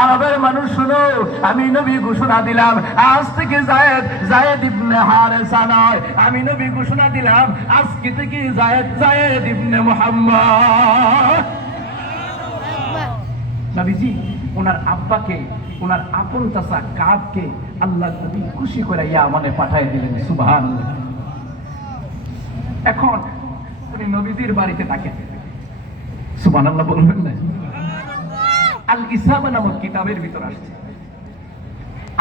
আরবের মানুষ শুনো, আমি নবী ঘোষণা দিলাম আজ থেকে যায়েদ ইবনে হারেসা নয়, আমি নবী ঘোষণা দিলাম আজকে থেকে যায়েদ ইবনে মুহাম্মদ। নবীজি ওনার আব্বাকে, ওনার আপন চাচা কাবকে আল্লাহ নবী খুশি করে ইয়ামানে পাঠিয়ে দিলেন। সুবহানাল্লাহ। এখন উনি নবীজির বাড়িতে থাকেন। সুবহানাল্লাহ বলবেন না? আল ইসাবা নামক কিতাবের ভিতর আসছে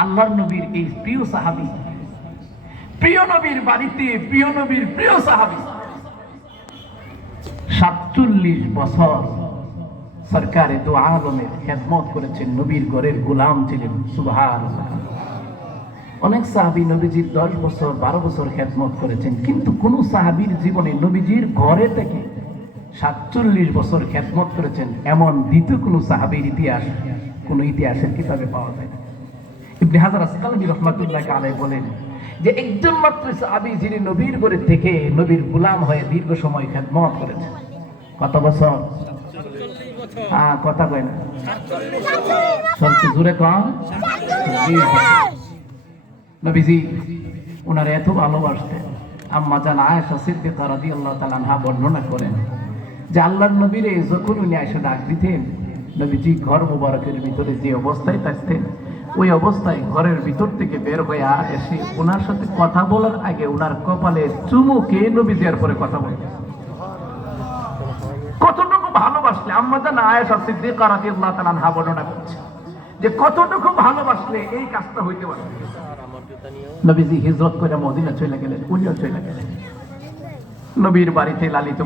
আল্লাহর নবীর এই প্রিয় সাহাবী, প্রিয় নবীর বাড়িতে প্রিয় নবীর প্রিয় সাহাবী 47 বছর সরকারে দু আলমের খেদমত করেছেন, নবীর ঘরের গোলাম ছিলেন। সুবহানাল্লাহ। অনেক সাহাবী নবীজির 10 বছর 12 বছর খেদমত করেছেন, কিন্তু কোন সাহাবীর জীবনে নবীজির ঘরে থেকে 47 বছর খেদমত করেছেন এমন দ্বিতীয় কোন সাহাবীর ইতিহাস কোন ইতিহাসের কিতাবে পাওয়া যায় না। ইবনে হাজার আসকালানী রাহমাতুল্লাহি আলাইহি বলেন যে একজন মাত্র সাহাবী যিনি নবীর ঘরে থেকে নবীর গোলাম হয়ে দীর্ঘ সময় খেদমত করেছেন। কত বছর? কথা কয় না, সবচেয়ে জোরে কম। নবীজি ওনার এত ভালোবাসতেন, আম্মা জান আয়েশা সিদ্দিকা রাদিয়াল্লাহু তাআলা আনহা বর্ণনা করেন যে আল্লাহর নবীরে যখন উনি আয়েশা ডাক দিতেন, নবীজি ঘর মুবারকের ভিতরে যে অবস্থায় থাকতেন ওই অবস্থায় ঘরের ভিতর থেকে বের হয়ে এসে ওনার সাথে কথা বলার আগে ওনার কপালে চুমু খেয়ে নবীজি এরপরে কথা বলতেন। কতটুকু ভালোবাসলে, আম্মা জান আয়েশা সিদ্দিকা রাদিয়াল্লাহু তাআলা আনহা বর্ণনা করছে যে কতটুকু ভালোবাসলে এই কাজটা হইতে পারে। নবীজি হিজরত করে মদিনা চলে গেলেন, উনিও চলে গেলেন। নবীর বাড়িতে লালিত